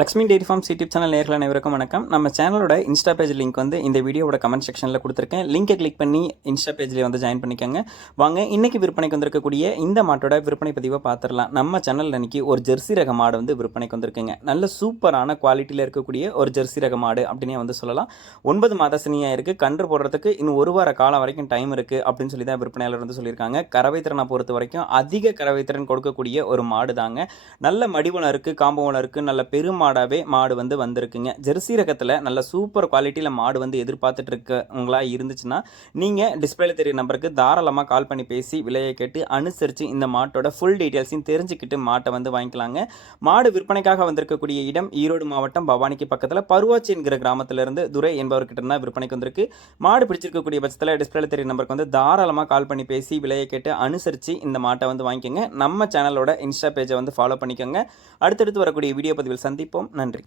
Lakshmi dairy farms YouTube channel நேரில் அனைவருக்கும் வணக்கம். நம்ம சேனலோட இன்ஸ்டா பேஜ் லிங்க் வந்து இந்த வீடியோட கமெண்ட் செக்ஷனில் கொடுத்துருக்கேன். லிங்கை கிளிக் பண்ணி இன்ஸ்டா பேஜில் வந்து ஜாயின் பண்ணிக்கோங்க. வாங்க இன்றைக்கி விற்பனைக்கு வந்திருக்கக்கூடிய இந்த மாட்டோட விற்பனை பதிவை பார்த்துடலாம். நம்ம சேனலில் இன்றைக்கி ஒரு ஜெர்சி ரக மாடு வந்து விற்பனைக்கு வந்திருக்குங்க. நல்ல சூப்பரான குவாலிட்டியில் இருக்கக்கூடிய ஒரு ஜெர்சி ரக மாடு அப்படின்னே வந்து சொல்லலாம். 9 மாத சினியாக இருக்குது. கன்று போடுறதுக்கு இன்னும் ஒரு வார காலம் வரைக்கும் டைம் இருக்குது அப்படின்னு சொல்லி தான் விற்பனையாளர் வந்து சொல்லியிருக்காங்க. கறவை திறனை பொறுத்த வரைக்கும் அதிக கறவை திறன் கொடுக்கக்கூடிய ஒரு மாடு தாங்க. நல்ல மடிவனம் இருக்குது, காம்பவனம் இருக்குது, நல்ல பெருமாடாகவே மாடு வந்து வந்திருக்குங்க. ஜெர்சி ரகத்தில் நல்ல சூப்பர் குவாலிட்டியில் மாடு வந்து எதிர்பார்த்துட்டு இருக்கவங்களா இருந்துச்சுன்னா நீங்கள் டிஸ்பிளேல தெரிய நம்பருக்கு தாராளமாக கால் பண்ணி பேசி விலையை கேட்டு அனுசரித்து இந்த மாட்டோட ஃபுல் டீட்டெயில்ஸையும் தெரிஞ்சுக்கிட்டு மாட்டை வந்து வாங்கிக்கலாங்க. மாடு விற்பனைக்காக வந்திருக்கக்கூடிய இடம் ஈரோடு மாவட்டம் பவானிக்கு பக்கத்தில் பருவாச்சி என்கிற கிராமத்திலிருந்து துரை என்பவர்கிட்ட தான் விற்பனைக்கு வந்திருக்கு. மாடு பிடிச்சிருக்கக்கூடிய பட்சத்தில் டிஸ்பிளேல தெரிய நம்பருக்கு வந்து தாராளமாக கால் பண்ணி பேசி விலையை கேட்டு அனுசரித்து இந்த மாட்டை வந்து வாங்கிக்கோங்க. நம்ம சேனலோட இன்ஸ்டா பேஜை வந்து ஃபாலோ பண்ணிக்கோங்க. அடுத்தடுத்து வரக்கூடிய வீடியோ பதிவில் சந்திப்போம். நன்றி.